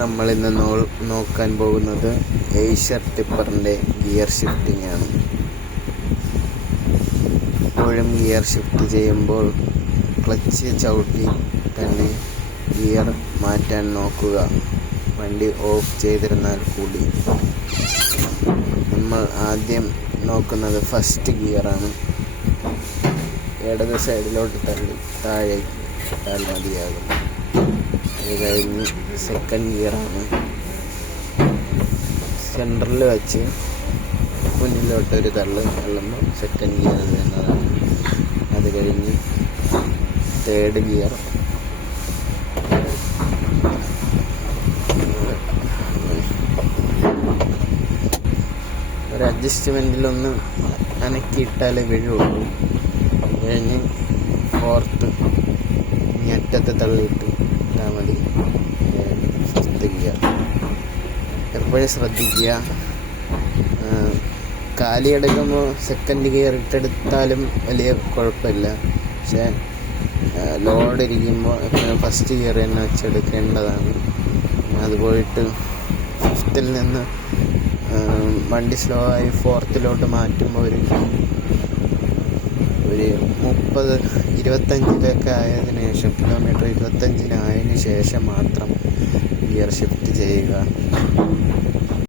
നമ്മളിന്ന് നോക്കാൻ പോകുന്നത് എയ്ഷർ ടിപ്പറിൻ്റെ ഗിയർ ഷിഫ്റ്റിംഗ് ആണ്. എപ്പോഴും ഗിയർ ഷിഫ്റ്റ് ചെയ്യുമ്പോൾ ക്ലച്ച് ചവിട്ടി തന്നെ ഗിയർ മാറ്റാൻ നോക്കുക. വണ്ടി ഓഫ് ചെയ്തിരുന്നാൽ കൂടി. നമ്മൾ ആദ്യം നോക്കുന്നത് ഫസ്റ്റ് ഗിയറാണ്. ഇടത് സൈഡിലോട്ട് തള്ളി താഴേക്ക് ഇട്ടാൽ മതിയാകും. അത് കഴിഞ്ഞ് സെക്കൻഡ് ഗിയറാണ്. സെൻറ്ററിൽ വെച്ച് മുന്നിലോട്ടൊരു തള്ളുമ്പോൾ സെക്കൻഡ് ഗിയർ വരുന്നതാണ്. അത് കഴിഞ്ഞ് തേർഡ് ഗിയർ. ഒരു അഡ്ജസ്റ്റ്മെൻറ്റിലൊന്ന് അനക്കിയിട്ടാലേ വീഴുള്ളൂ. കഴിഞ്ഞ് ഫോർത്ത് അറ്റത്ത് തള്ളിയിട്ട് ഇട്ടാൽ മതി. Fifth gear. എപ്പോഴും ശ്രദ്ധിക്കുക, കാലിയെടുക്കുമ്പോൾ സെക്കൻഡ് ഗിയർ ഇട്ടെടുത്താലും വലിയ കുഴപ്പമില്ല. പക്ഷേ ലോഡ് ഇരിക്കുമ്പോൾ എപ്പോഴും ഫസ്റ്റ് ഗിയർ തന്നെ വെച്ചെടുക്കേണ്ടതാണ്. അത് പോയിട്ട് ഫിഫ്ത്തിൽ നിന്ന് വണ്ടി സ്ലോ ആയി ഫോർത്തിലോട്ട് മാറ്റുമ്പോൾ ഒരു 25 ആയതിനു ശേഷം, കിലോമീറ്റർ 25 ആയതിനു ശേഷം മാത്രം ഗിയർ ഷിഫ്റ്റ് ചെയ്യുക.